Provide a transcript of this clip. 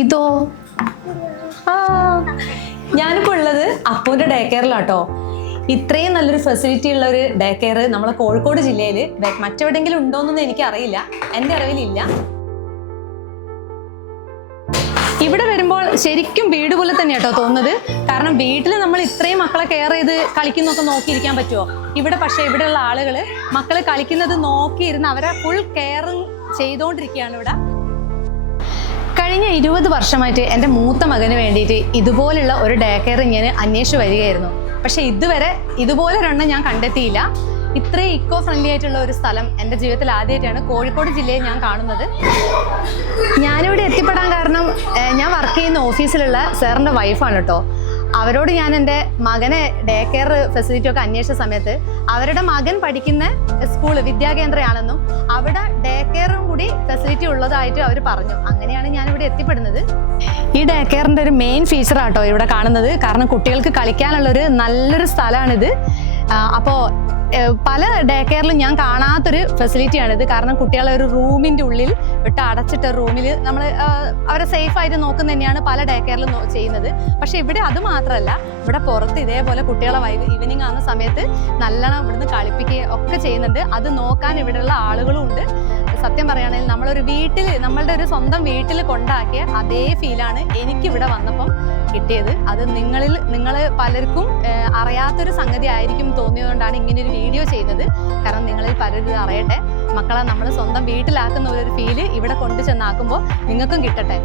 ഇതോ? ആ, ഞാനിപ്പോൾ ഉള്ളത് അപ്പൂൻ്റെ ഡേ കെയറിലാട്ടോ. ഇത്രയും നല്ലൊരു ഫെസിലിറ്റി ഉള്ള ഒരു ഡേ കെയർ നമ്മളെ കോഴിക്കോട് ജില്ലയിൽ മറ്റെവിടെയെങ്കിലും ഉണ്ടോയെന്നൊന്നും എനിക്കറിയില്ല. എൻ്റെ അറിവിലില്ല. ഇവിടെ വരുമ്പോൾ ശരിക്കും വീട് പോലെ തന്നെ കേട്ടോ തോന്നുന്നത്. കാരണം വീട്ടിൽ നമ്മൾ ഇത്രയും മക്കളെ കെയർ ചെയ്ത് കളിക്കുന്നൊക്കെ നോക്കിയിരിക്കാൻ പറ്റുമോ? ഇവിടെ പക്ഷേ ഇവിടെയുള്ള ആളുകൾ മക്കൾ കളിക്കുന്നത് നോക്കിയിരുന്ന് അവരെ ഫുൾ കെയറിങ് ചെയ്തുകൊണ്ടിരിക്കുകയാണ് ഇവിടെ. കഴിഞ്ഞ 20 വർഷമായിട്ട് എൻ്റെ മൂത്ത മകന് വേണ്ടിയിട്ട് ഇതുപോലുള്ള ഒരു ഡേ കെയർ ഞാൻ അന്വേഷിച്ച് വരികയായിരുന്നു. പക്ഷെ ഇതുവരെ ഇതുപോലെ ഒരെണ്ണം ഞാൻ കണ്ടെത്തിയില്ല. ഇത്രയും ഇക്കോ ഫ്രണ്ട്ലി ആയിട്ടുള്ള ഒരു സ്ഥലം എൻ്റെ ജീവിതത്തിൽ ആദ്യമായിട്ടാണ് കോഴിക്കോട് ജില്ലയിൽ ഞാൻ കാണുന്നത്. ഞാനിവിടെ എത്തിപ്പെടാൻ കാരണം ഞാൻ വർക്ക് ചെയ്യുന്ന ഓഫീസിലുള്ള സാറിൻ്റെ വൈഫാണ് കേട്ടോ. അവരോട് ഞാൻ എൻ്റെ മകനെ ഡേ കെയർ ഫെസിലിറ്റി ഒക്കെ അന്വേഷിച്ച സമയത്ത് അവരുടെ മകൻ പഠിക്കുന്ന സ്കൂൾ വിദ്യാകേന്ദ്രയാണെന്നും അവിടെ ഡേ കെയറും കൂടി ഫെസിലിറ്റി ഉള്ളതായിട്ട് അവർ പറഞ്ഞു. അങ്ങനെയാണ് ഞാനിവിടെ എത്തിപ്പെടുന്നത്. ഈ ഡേ കെയറിൻ്റെ ഒരു മെയിൻ ഫീച്ചറാട്ടോ ഇവിടെ കാണുന്നത്. കാരണം കുട്ടികൾക്ക് കളിക്കാനുള്ളൊരു നല്ലൊരു സ്ഥലമാണിത്. അപ്പോൾ പല ഡേ കെയറിലും ഞാൻ കാണാത്തൊരു ഫെസിലിറ്റിയാണിത്. കാരണം കുട്ടികളെ ഒരു റൂമിൻ്റെ ഉള്ളിൽ വിട്ട് അടച്ചിട്ട റൂമിൽ നമ്മൾ അവരെ സേഫായിട്ട് നോക്കുന്ന തന്നെയാണ് പല ഡേ കെയറിലും ചെയ്യുന്നത്. പക്ഷെ ഇവിടെ അത് മാത്രമല്ല, ഇവിടെ പുറത്ത് ഇതേപോലെ കുട്ടികളെ ഈവനിങ് ആകുന്ന സമയത്ത് നല്ലോണം ഇവിടുന്ന് കളിപ്പിക്കുകയും ഒക്കെ ചെയ്യുന്നുണ്ട്. അത് നോക്കാൻ ഇവിടെയുള്ള ആളുകളും ഉണ്ട്. സത്യം പറയുകയാണെങ്കിൽ നമ്മളൊരു വീട്ടിൽ, നമ്മളുടെ ഒരു സ്വന്തം വീട്ടിൽ കൊണ്ടാക്കിയ അതേ ഫീലാണ് എനിക്കിവിടെ വന്നപ്പം കിട്ടിയത്. അത് നിങ്ങൾ പലർക്കും അറിയാത്തൊരു സംഗതി ആയിരിക്കും തോന്നിയതുകൊണ്ടാണ് ഇങ്ങനെയൊരു വീഡിയോ ചെയ്യുന്നത്. കാരണം നിങ്ങളിൽ പലരും ഇത് അറിയട്ടെ. മക്കളെ നമ്മൾ സ്വന്തം വീട്ടിലാക്കുന്ന ഒരു ഫീല് ഇവിടെ കൊണ്ടു ചെന്നാക്കുമ്പോൾ നിങ്ങൾക്കും കിട്ടട്ടെ.